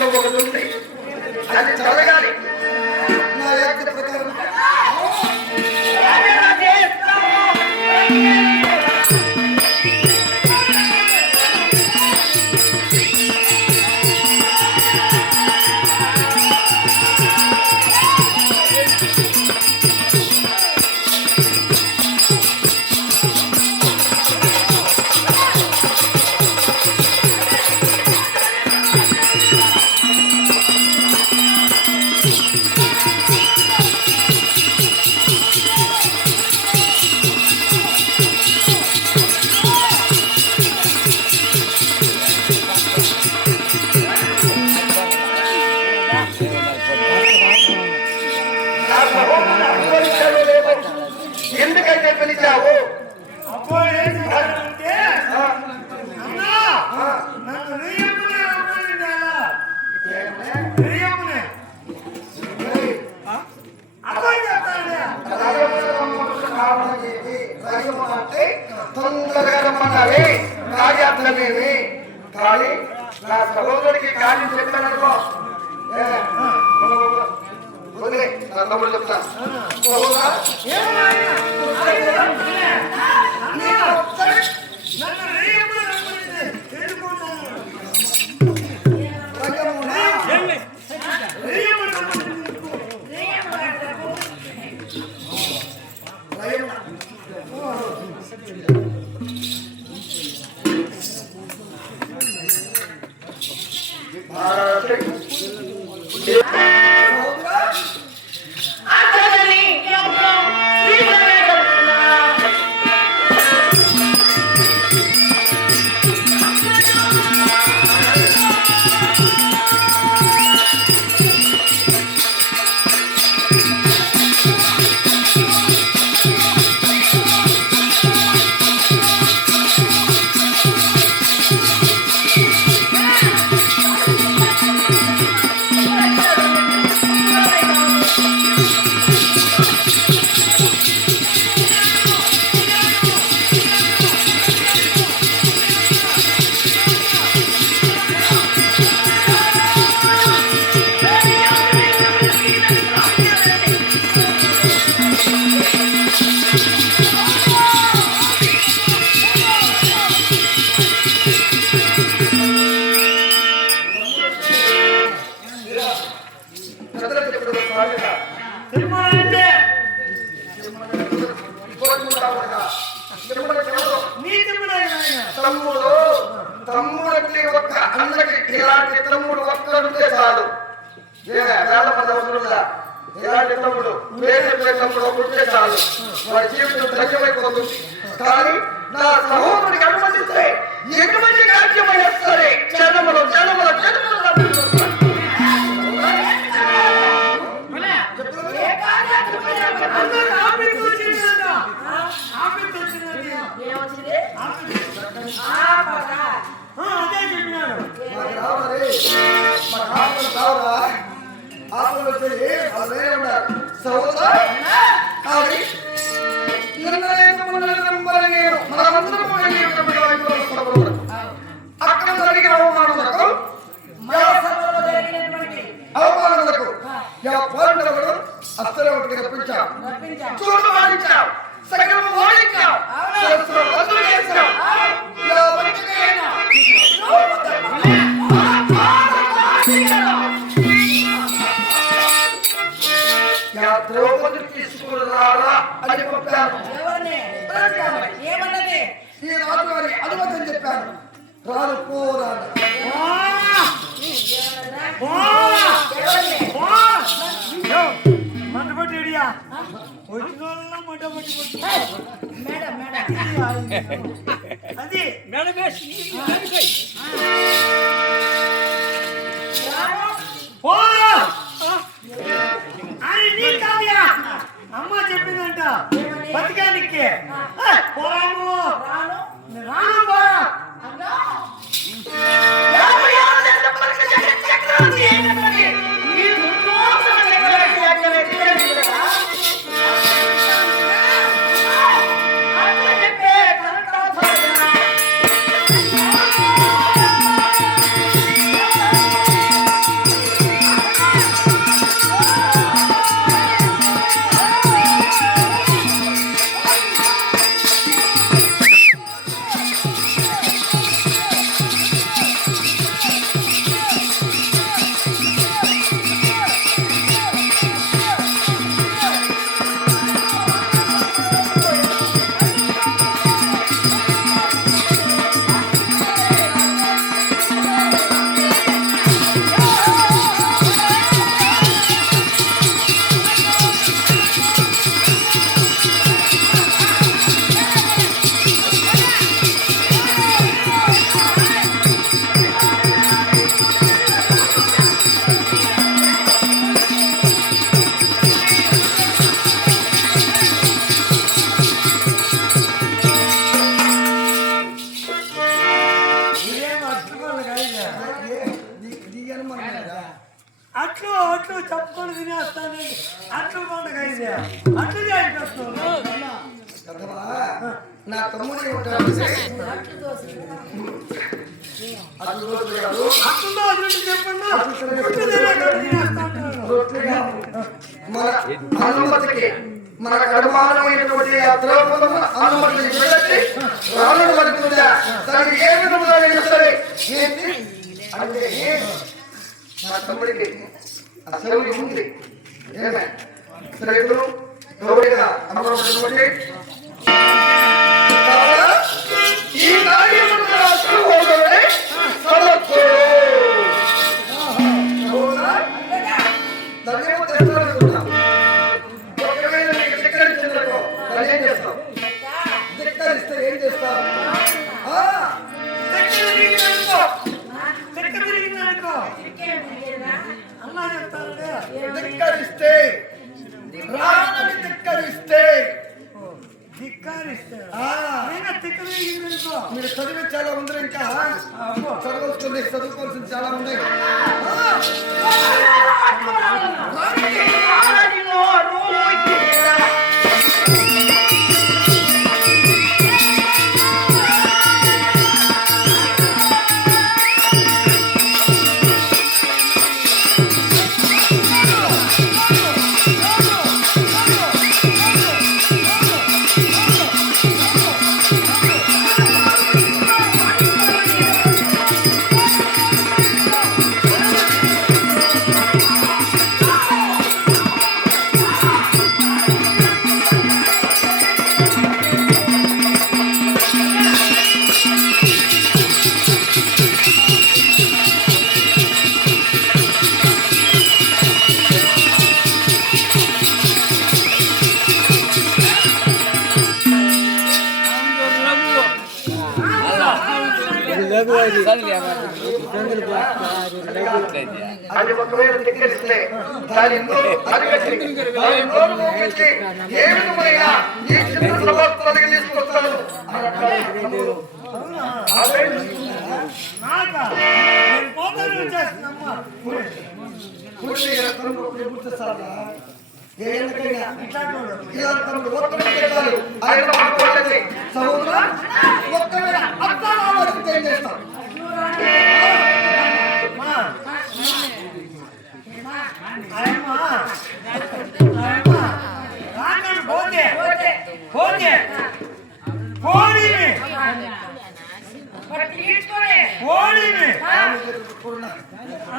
కార్యంలో ఒకటి ఉంది, అది జరగాలి. నా యొక్క ప్రకారం ఎందుకైతే పిలిచావు? తొందరగా రమ్మన్నావే, కార్యార్థమేమి కానీ నా సహోదరికి కార్యం చెప్పాననుకో, నా తమ్ముడు చెప్తాను. తమ్ముడికి ఒక్క అన్నకి ఇలాంటి తమ్ముడు ఒక్కడుంటే చాలు. వేల మంది అవసరంలా ఇలాంటి తమ్ముడు వేరే తమ్ముడు ఒకటే చాలు, వారి జీవితం ధన్యమైపోతుంది. కానీ నా సహోదరుడికి అనుమతిస్తే ఎటువంటి కార్యమైనా సరే జనములు జనముల జనములు అక్కడ జరిగిన అవమానములకు అస్సలు రప్పించావు, చూడు వాడించావు, సగం ఓడించావు, ద్రౌపది తీసుకురారా అని పంపాను. ఈ రాజుగారి అనుమతి చెప్పాను. రాను పోరాడు అమ్మ చెప్పిందంట బతికానికి పోరాను రాను పోరా అట్లు చెప్పుకొని తినేస్తాను అట్లు పండుగ ఇది అట్లు చేస్తున్నాను కదమ్మా, నా తమ్ముడు ఉంటాడు అట్లుందో అటువంటి చెప్పండి అట్లు తినేస్తాను మన అనుమతికి మన కడుమానమైనటువంటి ఆ ద్రౌపదమ్మ అనుమతిని వెళ్ళి రానుడు పడుతుందా దాన్ని ఏ విధంగా అయినా సరే ఏంటి అంటే నా తమ్ముడికి అసలు ఉంది ఏమే సరే ఇప్పుడు గౌరవ అమరమైనటువంటి ఈ నాయకుడు రాష్ట్రంలోనే సమర్థు ధన్యవాదాలు. ఒకవేళ నీకు ధిక్కరించినట్టు ఏం చేస్తావు? ధిక్కరిస్తే ఏం చేస్తావు? అన్నా చెప్తాను ధిక్కరిస్తే రానని ధిక్కరిస్తే మీరు చదివే చాలా ఉంది ఇంకా చదవస్తుంది చదువుకోవాల్సింది చాలా ఉన్నాయి అది ఒకవేళ ధిక్కరిస్తే దాని ఏ విధమైన ఈ చిన్న సమర్థనకి తీసుకొస్తాను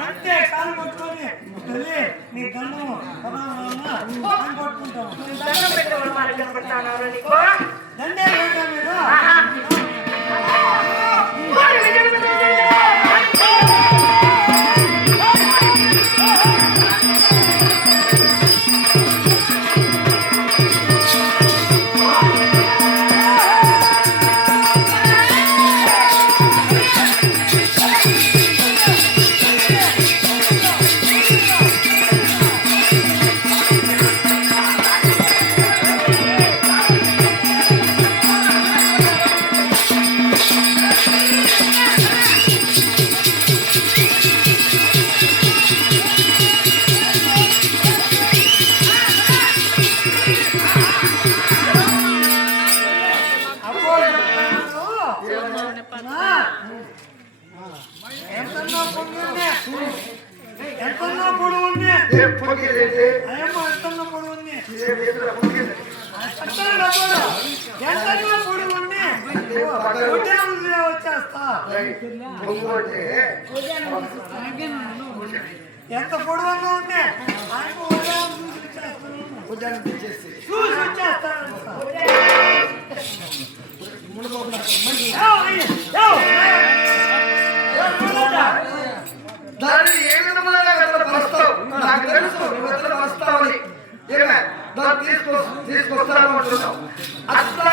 అంతే కాలు పట్టుకొని నీ దండం పట్టుకుంటాం దండే ఎంతన్నా పొడవు ఉంది ఎంతన్నా పొడవు ఉంది ఎంతన్నా పొడవు ఉంది వచ్చేస్తా ఎంత పొడవుగా ఉంది చూసి వచ్చేస్తాను దాన్ని ఏ విధముగా పరుస్తావు నాకు తెలుసు పరుస్తావని దాన్ని తీసుకొస్తాను అంటున్నావు అట్లా